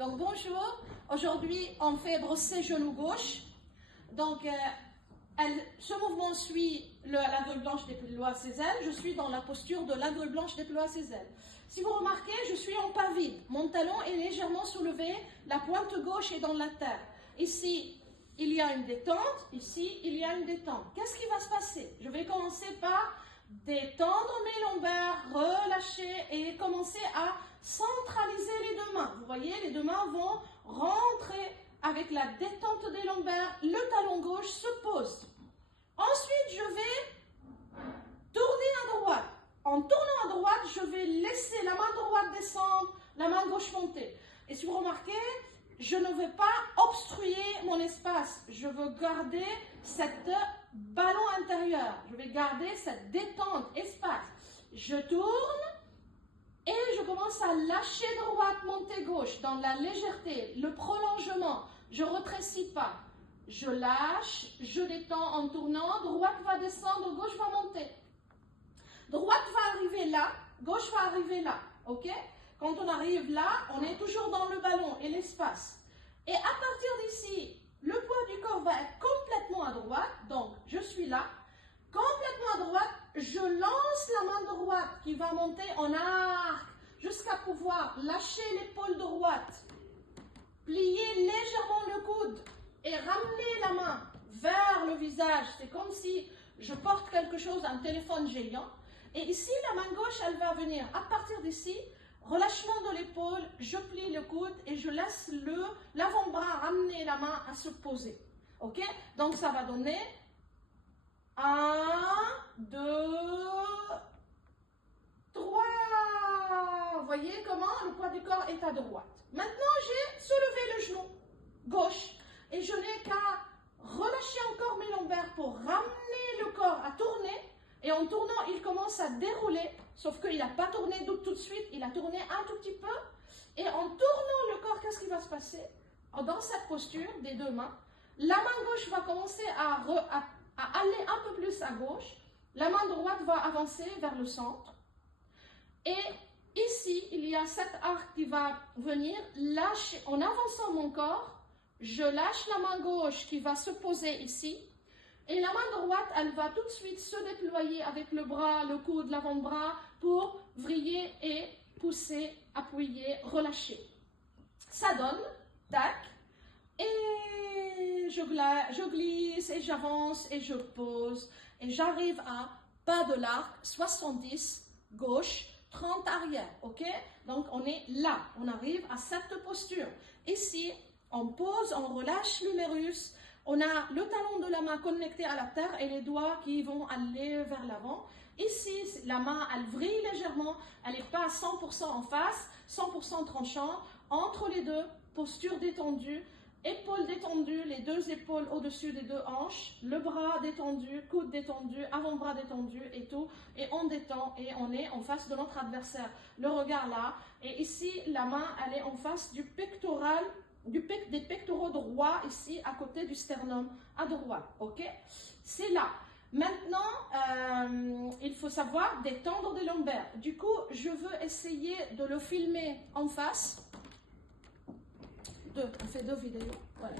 Donc bonjour, aujourd'hui on fait brosser genou gauche. Donc ce mouvement suit la gueule blanche déploie ses ailes. Je suis dans la posture de la gueule blanche déploie ses ailes. Si vous remarquez, je suis en pas vide. Mon talon est légèrement soulevé, la pointe gauche est dans la terre. Ici, il y a une détente, ici, il y a une détente. Qu'est-ce qui va se passer? Je vais commencer par détendre mes lombaires, relâcher et commencer à centraliser les deux mains. Vous voyez, les deux mains vont rentrer avec la détente des lombaires. Le talon gauche se pose. Ensuite, je vais tourner à droite. En tournant à droite, je vais laisser la main droite descendre, la main gauche monter. Et si vous remarquez, je ne vais pas obstruer mon espace. Je veux garder cette ballon intérieur. Je vais garder cette détente, espace. Je tourne et je commence à lâcher droite, monter gauche dans la légèreté, le prolongement. Je ne rétrécis pas. Je lâche, je détends en tournant. Droite va descendre, gauche va monter. Droite va arriver là, gauche va arriver là. Ok? Quand on arrive là, on est toujours dans le ballon et l'espace. Et à partir d'ici, le poids du corps va être complètement à droite. Donc, je suis là. Complètement à droite, je lance la main droite qui va monter en arc jusqu'à pouvoir lâcher l'épaule droite. Plier légèrement le coude et ramener la main vers le visage. C'est comme si je porte quelque chose, un téléphone géant. Et ici, la main gauche, elle va venir. À partir d'ici, relâchement de l'épaule, je plie le coude et je laisse l'avant-bras ramener la main à se poser. Ok? Donc, ça va donner 1, 2, 3. Vous voyez comment le poids du corps est à droite. Maintenant, j'ai soulevé le genou gauche et je n'ai qu'à relâcher encore mes lombaires pour ramener le corps à tourner. Et en tournant, il commence à dérouler, sauf qu'il n'a pas tourné tout de suite, il a tourné un tout petit peu. Et en tournant le corps, qu'est-ce qui va se passer? Dans cette posture des deux mains, la main gauche va commencer à aller un peu plus à gauche. La main droite va avancer vers le centre. Et ici, il y a cet arc qui va venir lâcher. En avançant mon corps, je lâche la main gauche qui va se poser ici. Et la main droite, elle va tout de suite se déployer avec le bras, le coude, l'avant-bras pour vriller et pousser, appuyer, relâcher. Ça donne, tac, et je glisse et j'avance et je pose et j'arrive à pas de l'arc, 70 gauche, 30 arrière, ok? Donc on est là, on arrive à cette posture. Ici, on pose, on relâche l'humérus. On a le talon de la main connecté à la terre et les doigts qui vont aller vers l'avant. Ici, la main, elle vrille légèrement. Elle n'est pas à 100% en face, 100% tranchant. Entre les deux, posture détendue, épaules détendues, les deux épaules au-dessus des deux hanches, le bras détendu, coude détendu, avant-bras détendu et tout. Et on détend et on est en face de notre adversaire. Le regard là. Et ici, la main, elle est en face du pectoral, des pectoraux droits ici à côté du sternum à droite, ok? C'est là. Maintenant, il faut savoir détendre des lombaires. Du coup, je veux essayer de le filmer en face. On fait 2 vidéos. Voilà.